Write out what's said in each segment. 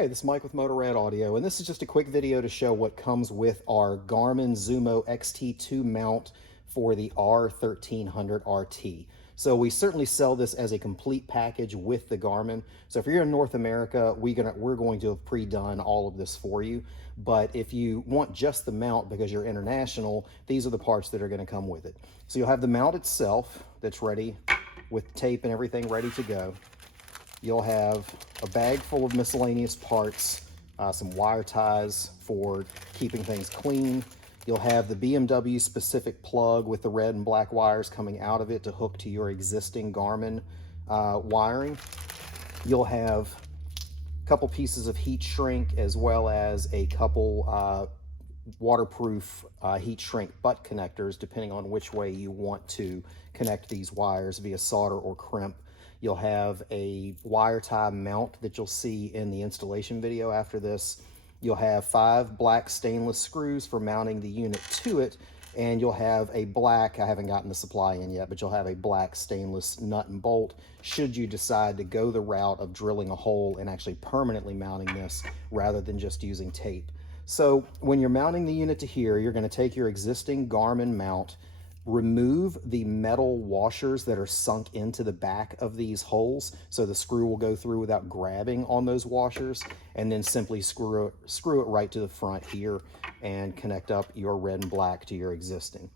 Hey, this is Mike with Motorrad Audio, and this is just a quick video to show what comes with our Garmin Zumo XT2 mount for the R1300 RT. So we certainly sell this as a complete package with the Garmin. So if you're in North America, we're going to have pre-done all of this for you. But if you want just the mount because you're international, these are the parts that are going to come with it. So you'll have the mount itself that's ready with tape and everything ready to go. You'll have a bag full of miscellaneous parts, some wire ties for keeping things clean. You'll have the BMW specific plug with the red and black wires coming out of it to hook to your existing Garmin wiring. You'll have a couple pieces of heat shrink as well as a couple waterproof heat shrink butt connectors, depending on which way you want to connect these wires via solder or crimp. You'll have a wire tie mount that you'll see in the installation video after this. You'll have 5 black stainless screws for mounting the unit to it, and you'll have a black, I haven't gotten the supply in yet, but you'll have a black stainless nut and bolt should you decide to go the route of drilling a hole and actually permanently mounting this rather than just using tape. So when you're mounting the unit to here, you're going to take your existing Garmin mount, remove the metal washers that are sunk into the back of these holes so the screw will go through without grabbing on those washers, and then simply screw it right to the front here and connect up your red and black to your existing.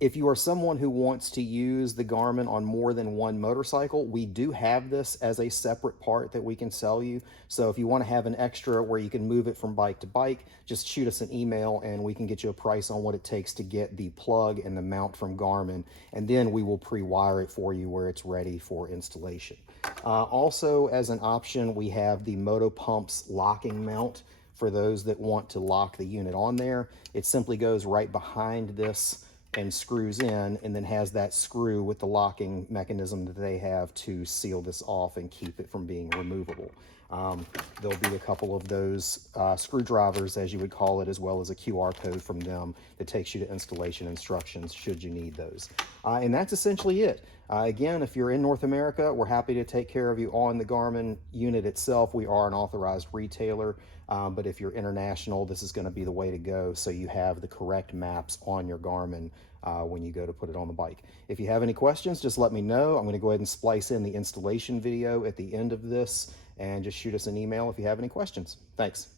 If you are someone who wants to use the Garmin on more than one motorcycle, we do have this as a separate part that we can sell you. So if you want to have an extra where you can move it from bike to bike, just shoot us an email and we can get you a price on what it takes to get the plug and the mount from Garmin, and then we will pre-wire it for you where it's ready for installation. Also, as an option, we have the Moto Pumps locking mount for those that want to lock the unit on there. It simply goes right behind this and screws in, and then has that screw with the locking mechanism that they have to seal this off and keep it from being removable. There'll be a couple of those screwdrivers, as you would call it, as well as a QR code from them that takes you to installation instructions should you need those. And that's essentially it. Again, if you're in North America, we're happy to take care of you on the Garmin unit itself. We are an authorized retailer, but if you're international, this is going to be the way to go so you have the correct maps on your Garmin when you go to put it on the bike. If you have any questions, just let me know. I'm going to go ahead and splice in the installation video at the end of this, and just shoot us an email if you have any questions. Thanks.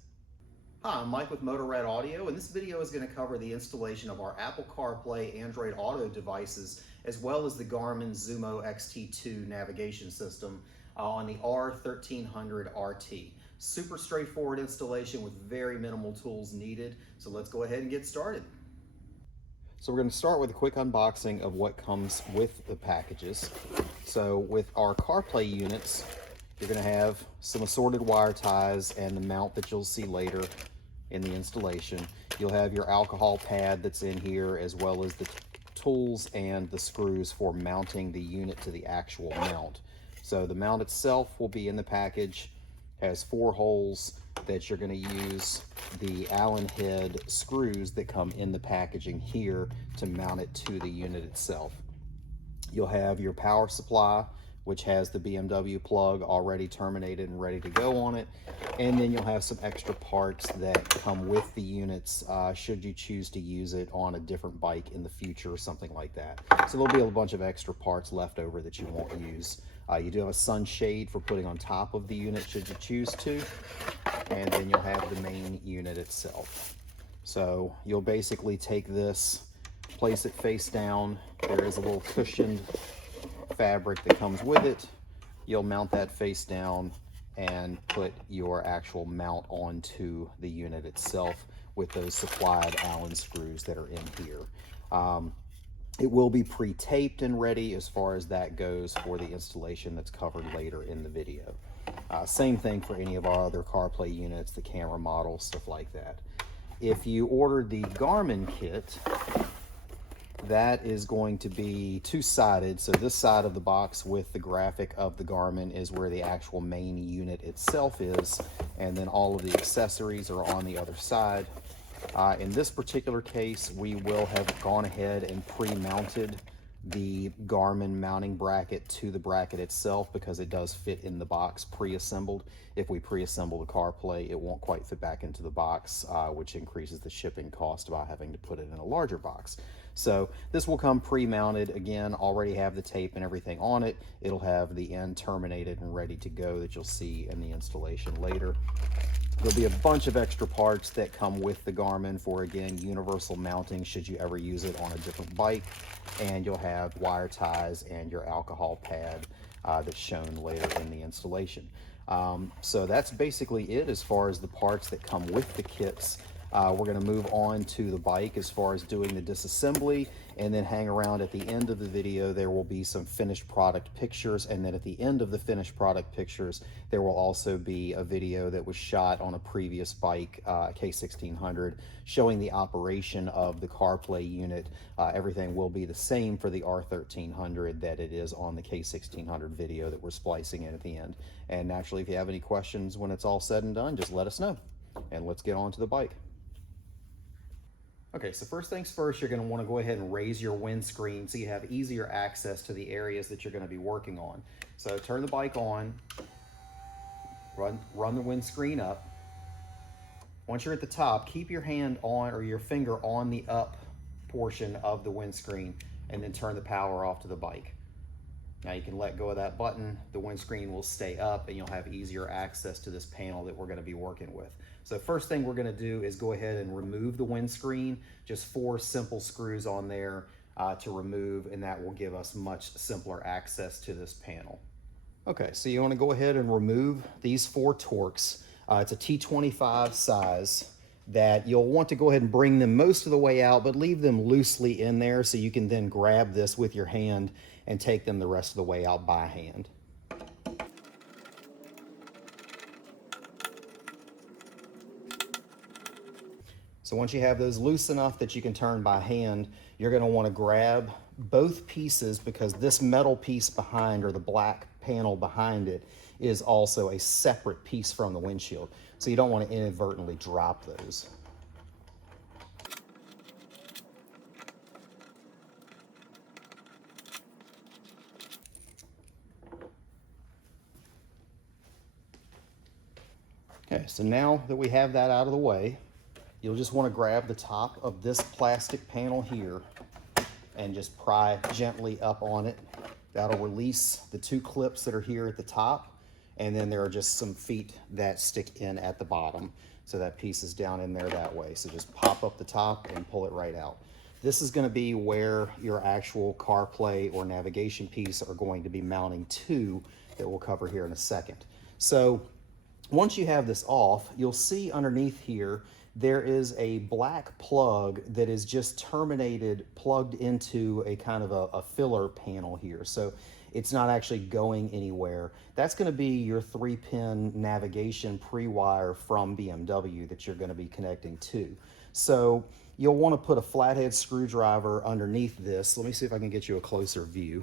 Hi, I'm Mike with Motorrad Audio, and this video is going to cover the installation of our Apple CarPlay Android Auto devices, as well as the Garmin Zumo XT2 navigation system on the R1300 RT. Super straightforward installation with very minimal tools needed, so let's go ahead and get started. So we're going to start with a quick unboxing of what comes with the packages. So with our CarPlay units, you're going to have some assorted wire ties and the mount that you'll see later in the installation. You'll have your alcohol pad that's in here, as well as the tools and the screws for mounting the unit to the actual mount. So the mount itself will be in the package, has 4 holes that you're going to use the Allen head screws that come in the packaging here to mount it to the unit itself. You'll have your power supply, which has the BMW plug already terminated and ready to go on it. And then you'll have some extra parts that come with the units should you choose to use it on a different bike in the future or something like that. So there'll be a bunch of extra parts left over that you won't use. You do have a sunshade for putting on top of the unit should you choose to. And then you'll have the main unit itself. So you'll basically take this, place it face down. There is a little cushioned fabric that comes with it. You'll mount that face down and put your actual mount onto the unit itself with those supplied Allen screws that are in here. It will be pre-taped and ready as far as that goes for the installation that's covered later in the video. Same thing for any of our other CarPlay units, the camera models, stuff like that. If you order the Garmin kit, that is going to be 2-sided. So this side of the box with the graphic of the Garmin is where the actual main unit itself is, and then all of the accessories are on the other side. In this particular case, we will have gone ahead and pre-mounted the Garmin mounting bracket to the bracket itself, because it does fit in the box pre-assembled. If we pre-assemble the CarPlay, it won't quite fit back into the box, which increases the shipping cost by having to put it in a larger box. So this will come pre-mounted. Again, already have the tape and everything on it. It'll have the end terminated and ready to go that you'll see in the installation later. There'll be a bunch of extra parts that come with the Garmin for, again, universal mounting should you ever use it on a different bike. And you'll have wire ties and your alcohol pad that's shown later in the installation. So that's basically it as far as the parts that come with the kits. We're going to move on to the bike as far as doing the disassembly, and then hang around at the end of the video. There will be some finished product pictures, and then at the end of the finished product pictures there will also be a video that was shot on a previous bike, K1600, showing the operation of the CarPlay unit. Everything will be the same for the R1300 that it is on the K1600 video that we're splicing in at the end. And naturally, if you have any questions when it's all said and done, just let us know, and let's get on to the bike. Okay, so first things first, you're going to want to go ahead and raise your windscreen so you have easier access to the areas that you're going to be working on. So turn the bike on, run the windscreen up. Once you're at the top, keep your hand on, or your finger on, the up portion of the windscreen, and then turn the power off to the bike. Now you can let go of that button, the windscreen will stay up, and you'll have easier access to this panel that we're going to be working with. So first thing we're going to do is go ahead and remove the windscreen. Just 4 simple screws on there to remove, and that will give us much simpler access to this panel. Okay, so you want to go ahead and remove these 4 Torx. It's a T25 size that you'll want to go ahead and bring them most of the way out, but leave them loosely in there so you can then grab this with your hand and take them the rest of the way out by hand. So once you have those loose enough that you can turn by hand, you're going to want to grab both pieces, because this metal piece behind, or the black panel behind it, is also a separate piece from the windshield. So you don't want to inadvertently drop those. Okay, so now that we have that out of the way, you'll just want to grab the top of this plastic panel here and just pry gently up on it. That'll release the 2 clips that are here at the top, and then there are just some feet that stick in at the bottom. So that piece is down in there that way. So just pop up the top and pull it right out. This is going to be where your actual CarPlay or navigation piece are going to be mounting to, that we'll cover here in a second. So once you have this off, you'll see underneath here there is a black plug that is just terminated, plugged into a kind of a filler panel here. So it's not actually going anywhere. That's going to be your 3-pin navigation pre-wire from BMW that you're going to be connecting to. So you'll want to put a flathead screwdriver underneath this. Let me see if I can get you a closer view.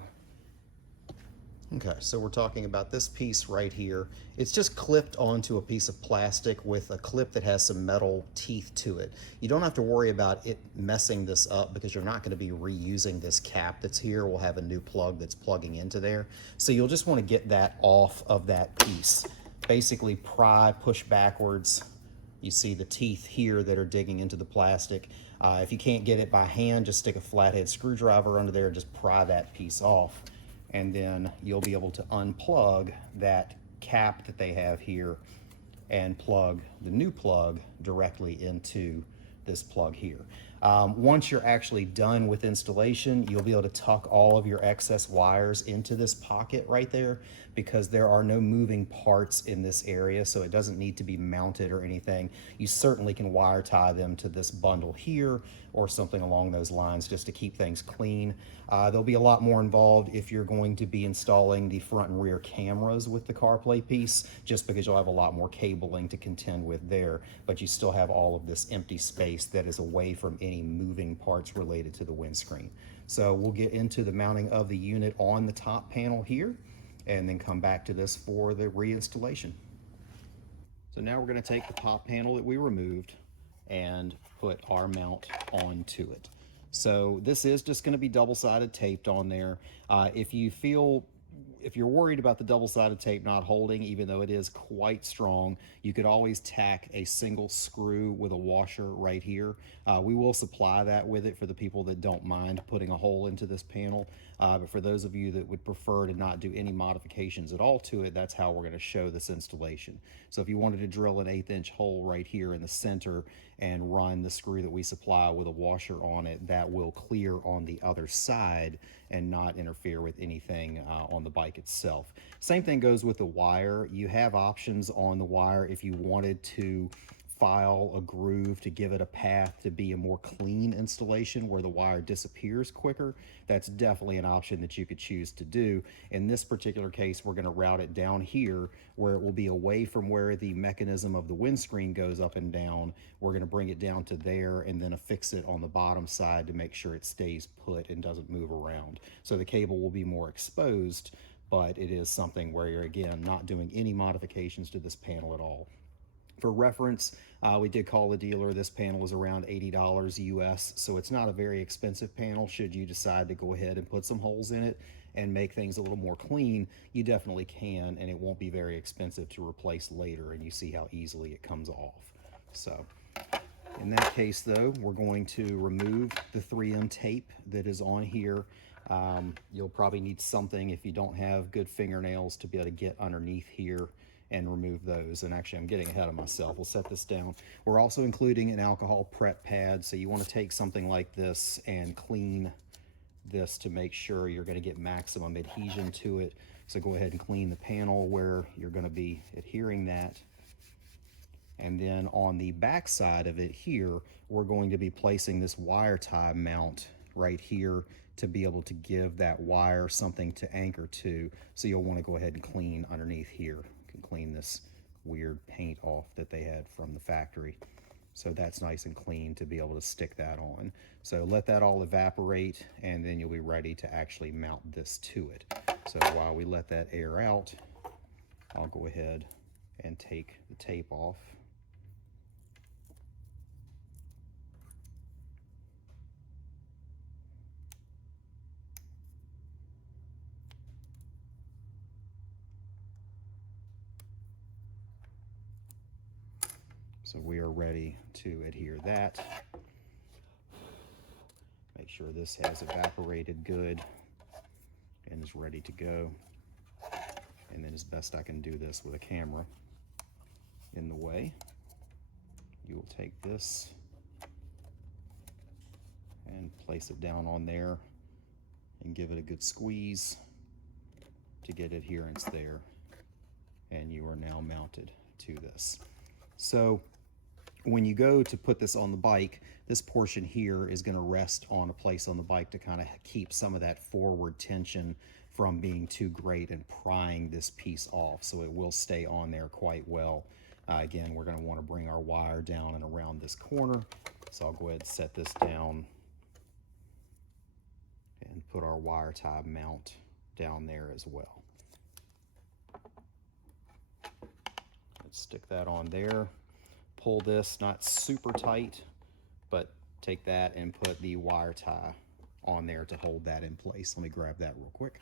Okay, so we're talking about this piece right here. It's just clipped onto a piece of plastic with a clip that has some metal teeth to it. You don't have to worry about it messing this up, because you're not going to be reusing this cap that's here. We'll have a new plug that's plugging into there. So you'll just want to get that off of that piece. Basically pry, push backwards. You see the teeth here that are digging into the plastic. If you can't get it by hand, just stick a flathead screwdriver under there and just pry that piece off. And then you'll be able to unplug that cap that they have here and plug the new plug directly into this plug here. Once you're actually done with installation, you'll be able to tuck all of your excess wires into this pocket right there, because there are no moving parts in this area, so it doesn't need to be mounted or anything. You certainly can wire tie them to this bundle here or something along those lines, just to keep things clean. There'll be a lot more involved if you're going to be installing the front and rear cameras with the CarPlay piece, just because you'll have a lot more cabling to contend with there, but you still have all of this empty space that is away from any moving parts related to the windscreen. So we'll get into the mounting of the unit on the top panel here, and then come back to this for the reinstallation. So now we're going to take the top panel that we removed and put our mount onto it. So this is just going to be double-sided taped on there. If you're worried about the double-sided tape not holding, even though it is quite strong, you could always tack a single screw with a washer right here. We will supply that with it for the people that don't mind putting a hole into this panel. But for those of you that would prefer to not do any modifications at all to it, that's how we're going to show this installation. So if you wanted to drill an 1/8-inch hole right here in the center and run the screw that we supply with a washer on it, that will clear on the other side and not interfere with anything on the bike itself. Same thing goes with the wire. You have options on the wire if you wanted to file a groove to give it a path to be a more clean installation where the wire disappears quicker. That's definitely an option that you could choose to do. In this particular case, we're going to route it down here where it will be away from where the mechanism of the windscreen goes up and down. We're going to bring it down to there and then affix it on the bottom side to make sure it stays put and doesn't move around. So the cable will be more exposed, but it is something where you're, again, not doing any modifications to this panel at all. For reference, we did call the dealer. This panel is around $80 US, so it's not a very expensive panel. Should you decide to go ahead and put some holes in it and make things a little more clean, you definitely can, and it won't be very expensive to replace later, and you see how easily it comes off. So in that case, though, we're going to remove the 3M tape that is on here. You'll probably need something, if you don't have good fingernails, to be able to get underneath here and remove those. And actually, I'm getting ahead of myself. We'll set this down. We're also including an alcohol prep pad, so you want to take something like this and clean this to make sure you're going to get maximum adhesion to it. So go ahead and clean the panel where you're going to be adhering that. And then on the back side of it here, we're going to be placing this wire tie mount right here to be able to give that wire something to anchor to. So you'll want to go ahead and clean underneath here. You can clean this weird paint off that they had from the factory. So that's nice and clean to be able to stick that on. So let that all evaporate, and then you'll be ready to actually mount this to it. So while we let that air out, I'll go ahead and take the tape off. So we are ready to adhere that. Make sure this has evaporated good and is ready to go. And then as best I can do this with a camera in the way, you will take this and place it down on there and give it a good squeeze to get adherence there. And you are now mounted to this. So when you go to put this on the bike, this portion here is going to rest on a place on the bike to kind of keep some of that forward tension from being too great and prying this piece off. So it will stay on there quite well. Again, we're going to want to bring our wire down and around this corner. So I'll go ahead and set this down and put our wire tie mount down there as well. Let's stick that on there. Pull this, not super tight, but take that and put the wire tie on there to hold that in place. Let me grab that real quick.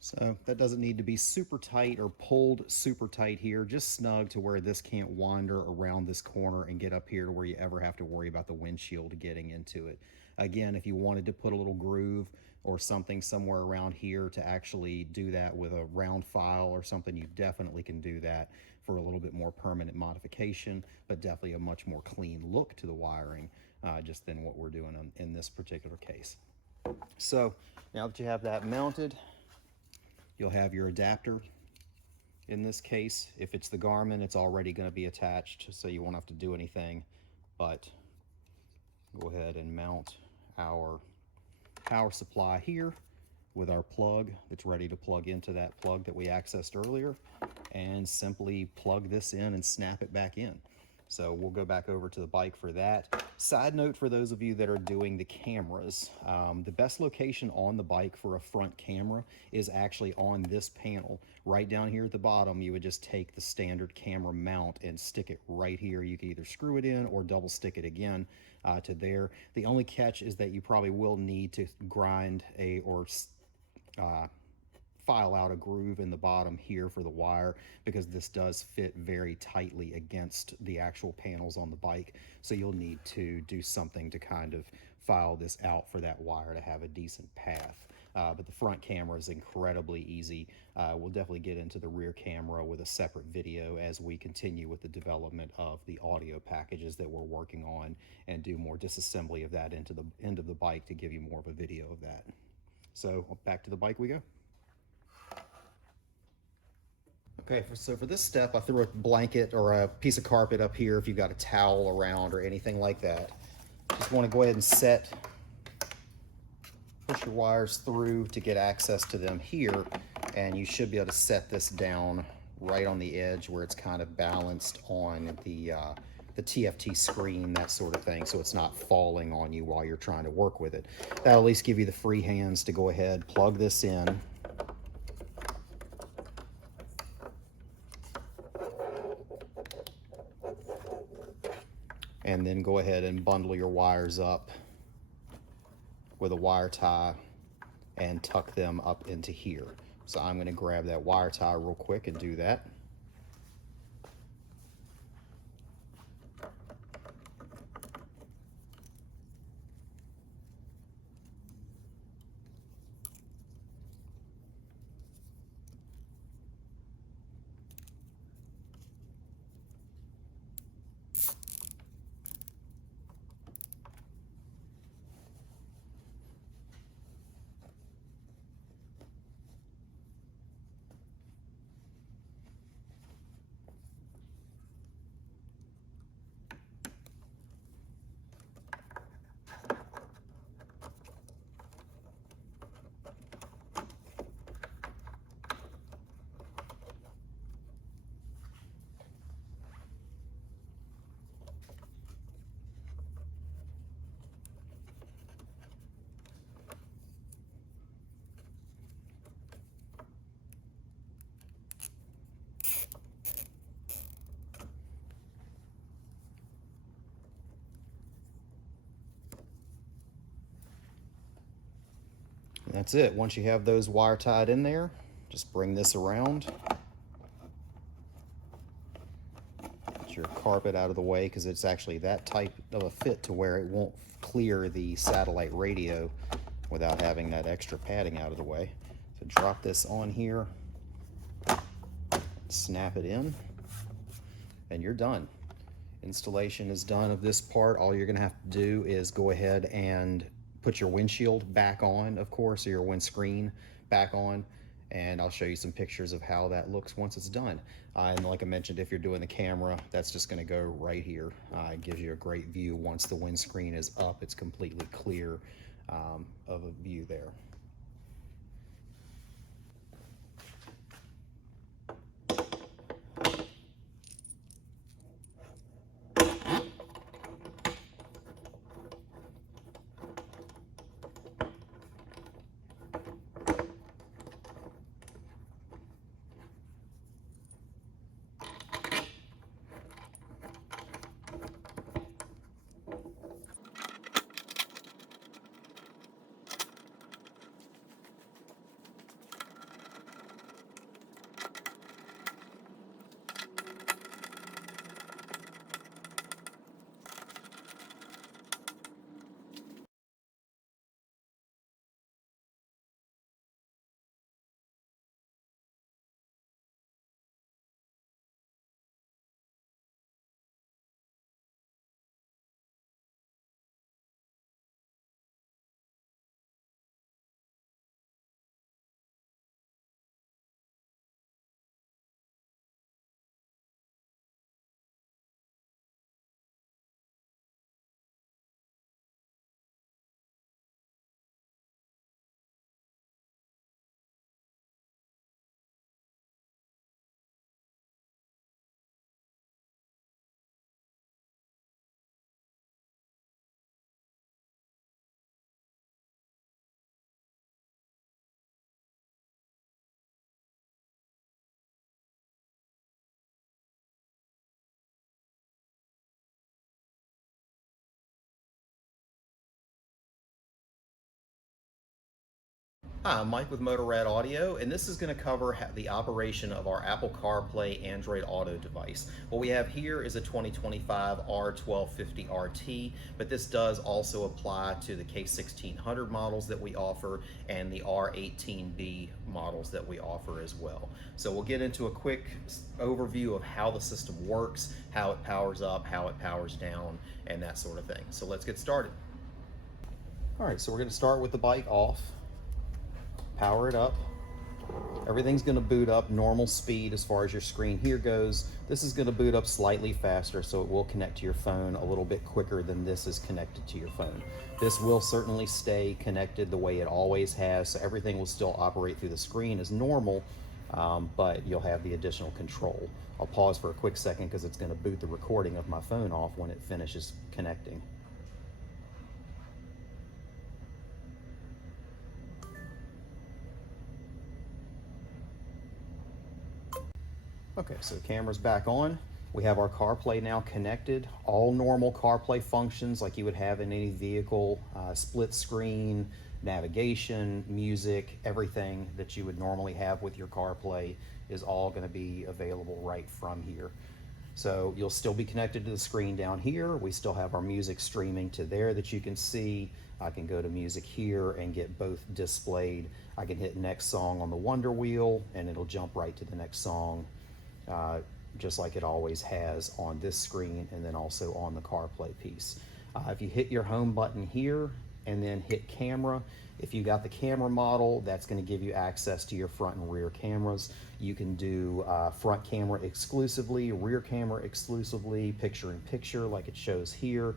So that doesn't need to be super tight or pulled super tight here, just snug to where this can't wander around this corner and get up here to where you ever have to worry about the windshield getting into it. Again, if you wanted to put a little groove or something somewhere around here to actually do that with a round file or something, you definitely can do that for a little bit more permanent modification, but definitely a much more clean look to the wiring just than what we're doing in this particular case. So now that you have that mounted, you'll have your adapter. In this case, if it's the Garmin, it's already going to be attached, so you won't have to do anything, but go ahead and mount our power supply here with our plug that's ready to plug into that plug that we accessed earlier, and simply plug this in and snap it back in. So we'll go back over to the bike for that. Side note for those of you that are doing the cameras, the best location on the bike for a front camera is actually on this panel. Right down here at the bottom, you would just take the standard camera mount and stick it right here. You can either screw it in or double stick it again to there. The only catch is that you probably will need to grind file out a groove in the bottom here for the wire, because this does fit very tightly against the actual panels on the bike. So you'll need to do something to kind of file this out for that wire to have a decent path. But the front camera is incredibly easy. We'll definitely get into the rear camera with a separate video as we continue with the development of the audio packages that we're working on, and do more disassembly of that into the end of the bike to give you more of a video of that. So back to the bike we go. Okay, so for this step, I threw a blanket or a piece of carpet up here if you've got a towel around or anything like that. Just want to go ahead and push your wires through to get access to them here, and you should be able to set this down right on the edge where it's kind of balanced on the TFT screen, that sort of thing, so it's not falling on you while you're trying to work with it. That'll at least give you the free hands to go ahead, plug this in. And then go ahead and bundle your wires up with a wire tie and tuck them up into here. So I'm going to grab that wire tie real quick and do that. And that's it. Once you have those wire tied in there, just bring this around. Get your carpet out of the way, because it's actually that type of a fit to where it won't clear the satellite radio without having that extra padding out of the way. So drop this on here, snap it in, and you're done. Installation is done of this part. All you're going to have to do is go ahead and put your windshield back on, of course, or your windscreen back on, and I'll show you some pictures of how that looks once it's done. And like I mentioned, if you're doing the camera, that's just going to go right here. It gives you a great view. Once the windscreen is up, it's completely clear of a view there. Hi, I'm Mike with Motorrad Audio, and this is going to cover the operation of our Apple CarPlay Android Auto device. What we have here is a 2025 R1250RT, but this does also apply to the K1600 models that we offer and the R18B models that we offer as well. So we'll get into a quick overview of how the system works, how it powers up, how it powers down, and that sort of thing. So let's get started. All right, so we're going to start with the bike off. Power it up. Everything's going to boot up normal speed as far as your screen here goes. This is going to boot up slightly faster, so it will connect to your phone a little bit quicker than this is connected to your phone. This will certainly stay connected the way it always has, so everything will still operate through the screen as normal, but you'll have the additional control. I'll pause for a quick second because it's going to boot the recording of my phone off when it finishes connecting. Okay, so the camera's back on. We have our CarPlay now connected. All normal CarPlay functions like you would have in any vehicle, split screen, navigation, music, everything that you would normally have with your CarPlay is all going to be available right from here. So you'll still be connected to the screen down here. We still have our music streaming to there that you can see. I can go to music here and get both displayed. I can hit next song on the Wonder Wheel and it'll jump right to the next song. Just like it always has on this screen and then also on the CarPlay piece. If you hit your home button here and then hit camera, if you got the camera model, that's going to give you access to your front and rear cameras. You can do front camera exclusively, rear camera exclusively, picture in picture like it shows here.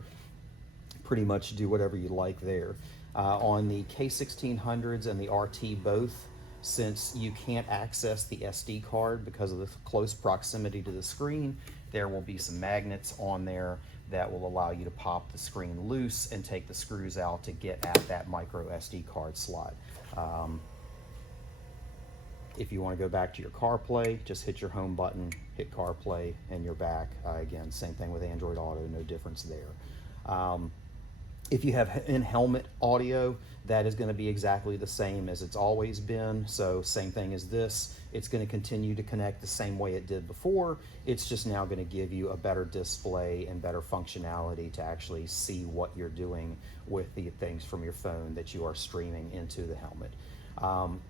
Pretty much do whatever you like there. On the K1600s and the RT both, since you can't access the SD card because of the close proximity to the screen, there will be some magnets on there that will allow you to pop the screen loose and take the screws out to get at that micro SD card slot. If you want to go back to your CarPlay, just hit your home button, hit CarPlay, and you're back. Again, same thing with Android Auto, no difference there. If you have in-helmet audio, that is going to be exactly the same as it's always been. So same thing as this. It's going to continue to connect the same way it did before. It's just now going to give you a better display and better functionality to actually see what you're doing with the things from your phone that you are streaming into the helmet.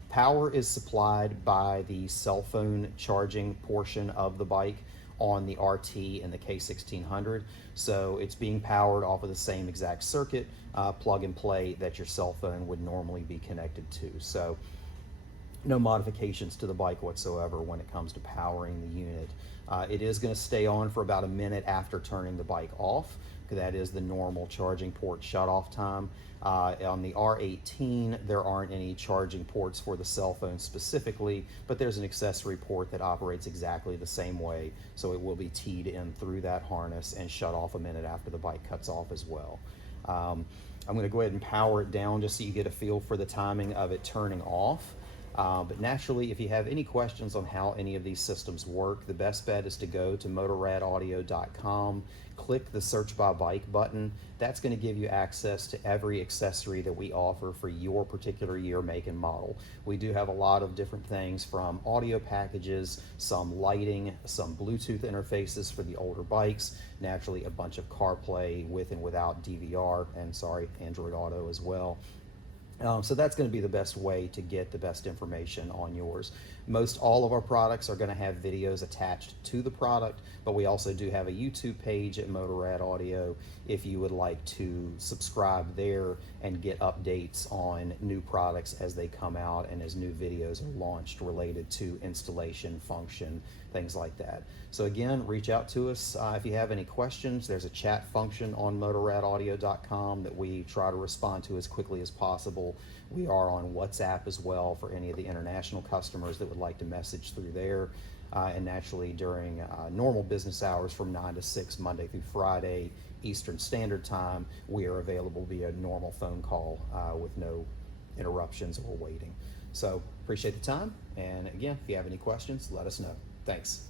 Power is supplied by the cell phone charging portion of the bike on the RT and the K1600. So it's being powered off of the same exact circuit, plug and play that your cell phone would normally be connected to. So no modifications to the bike whatsoever when it comes to powering the unit. It is going to stay on for about a minute after turning the bike off. That is the normal charging port shut-off time. On the R18, there aren't any charging ports for the cell phone specifically, but there's an accessory port that operates exactly the same way, so it will be teed in through that harness and shut off a minute after the bike cuts off as well. I'm going to go ahead and power it down just so you get a feel for the timing of it turning off. But naturally, if you have any questions on how any of these systems work, the best bet is to go to motorradaudio.com, click the search by bike button. That's going to give you access to every accessory that we offer for your particular year, make, and model. We do have a lot of different things from audio packages, some lighting, some Bluetooth interfaces for the older bikes, naturally a bunch of CarPlay with and without DVR, and Android Auto as well. So that's going to be the best way to get the best information on yours. Most all of our products are going to have videos attached to the product, but we also do have a YouTube page at Motorrad Audio if you would like to subscribe there and get updates on new products as they come out and as new videos are launched related to installation, function, things like that. So again, reach out to us if you have any questions. There's a chat function on motorradaudio.com that we try to respond to as quickly as possible. We are on WhatsApp as well for any of the international customers that would like to message through there. And naturally during normal business hours from 9 to 6, Monday through Friday, Eastern Standard Time, we are available via normal phone call with no interruptions or waiting. So appreciate the time. And again, if you have any questions, let us know. Thanks.